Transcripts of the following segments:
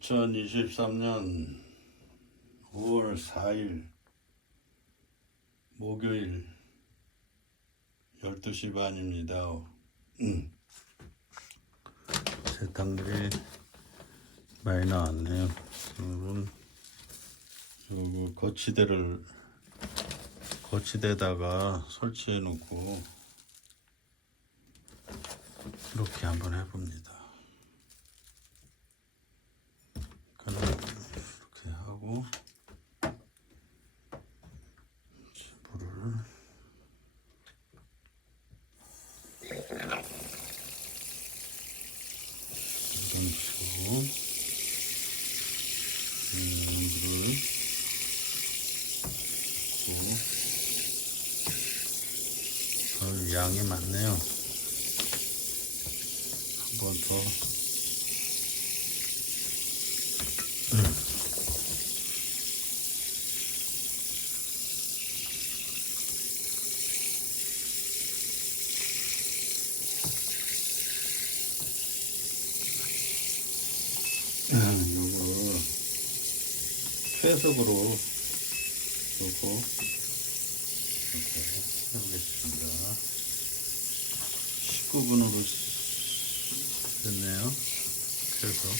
2023년 5월 4일 목요일 12시 반입니다. 음. 세탁물이 많이 나왔네요. 오늘은 요거 거치대를 거치대다가 설치해 놓고 이렇게 한번 해봅니다. 그러니까 이제 물을 이런 식으로 음, 물을 넣고 어, 양이 많네요. 한 번 더. 음, 요거 최석으로 요거 이렇게 해보겠습니다. 19분으로 됐네요. 최석.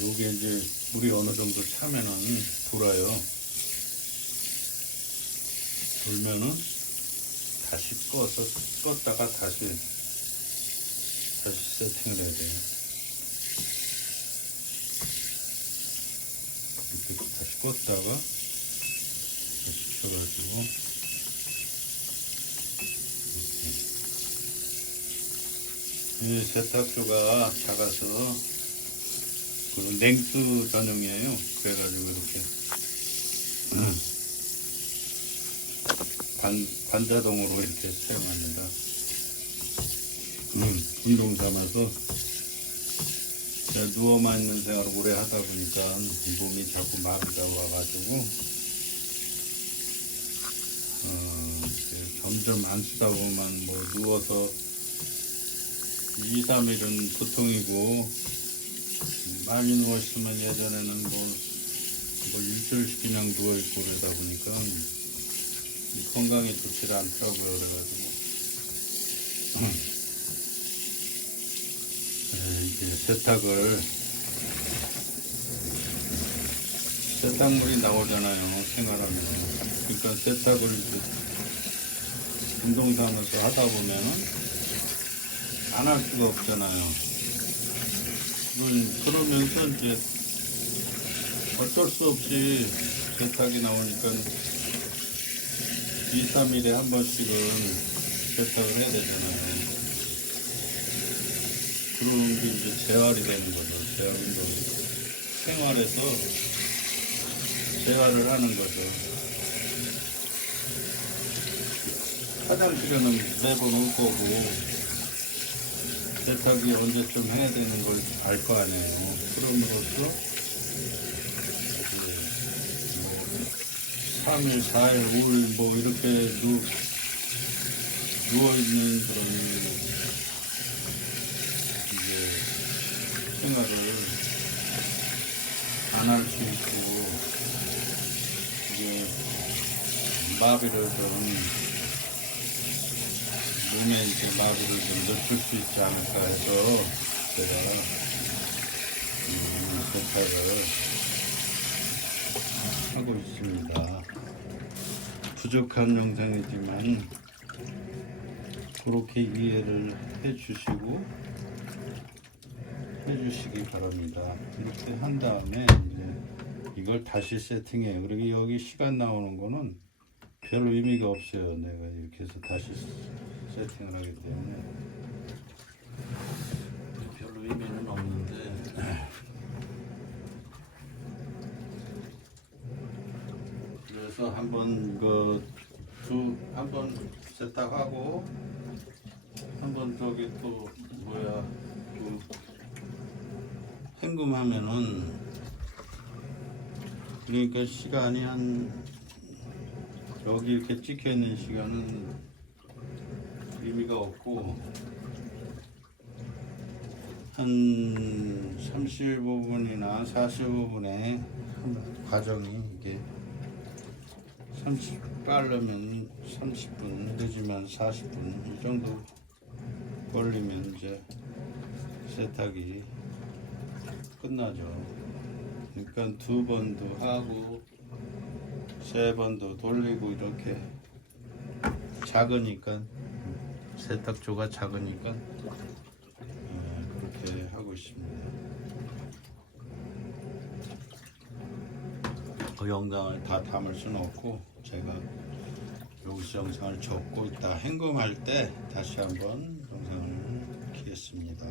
요게 이제 물이 어느 정도 차면은 돌아요. 돌면은 다시 꺼서 껐다가 다시 다시 세팅을 해야 돼요. 이렇게 다시 껐다가 다시 켜가지고. 이 세탁소가 작아서 그 냉수 전용이에요. 그래가지고 이렇게 반, 반자동으로 이렇게 사용합니다. 음, 운동 삼아서 누워만 있는 생활을 오래 하다 보니까 이 몸이 자꾸 마비가 와가지고 어, 점점 안 쓰다 보면 뭐 누워서 2, 3일은 보통이고 많이 누워있으면 예전에는 뭐, 뭐 일주일씩 그냥 누워있고 그러다 보니까 이 건강에 좋지 않더라고요. 그래가지고. 네, 이제 세탁을, 세탁물이 나오잖아요. 생활하면서. 그러니까 세탁을 운동 삼아서 하다 보면은 안 할 수가 없잖아요. 그러면서 이제 어쩔 수 없이 세탁이 나오니까 2, 3일에 한 번씩은 세탁을 해야 되잖아요. 그런 게 이제 재활이 되는 거죠. 재활 운동. 생활에서 재활을 하는 거죠. 화장실에는 매번 올 거고, 세탁이 언제쯤 해야 되는 걸 알 거 아니에요. 그럼으로써, 이제 뭐 3일, 4일, 5일 뭐 이렇게 누, 누워있는 그런 이제 생활을 안 할 수 있고 이게 마비를 좀 몸에 이제 마비를 좀 늦출 수 있지 않을까 해서 제가 이 세탁을 하고 있습니다. 부족한 영상이지만 그렇게 이해를 해주시고 해주시기 바랍니다. 이렇게 한 다음에 이제 이걸 다시 세팅해요. 그리고 여기 시간 나오는 거는 별 의미가 없어요. 내가 이렇게 해서 다시 세팅을 하기 때문에 별로 의미는 없는데 그래서 한번 이거 두한번 세탁하고 한 번 저기 또 뭐야 그 헹굼하면은 그러니까 시간이 한 여기 이렇게 찍혀 있는 시간은 의미가 없고 한 35분이나 45분의 과정이 이게 30 빠르면 30분 늦으면 40분 이 정도 걸리면 이제 세탁이 끝나죠. 그러니까 두 번도 하고 세 번도 돌리고 이렇게 작으니까 세탁조가 작으니까 어, 그렇게 하고 있습니다. 그 영상을 다 담을 수는 없고 제가 여기서 영상을 접고 있다 헹금할 때 다시 한번 영상을 키겠습니다.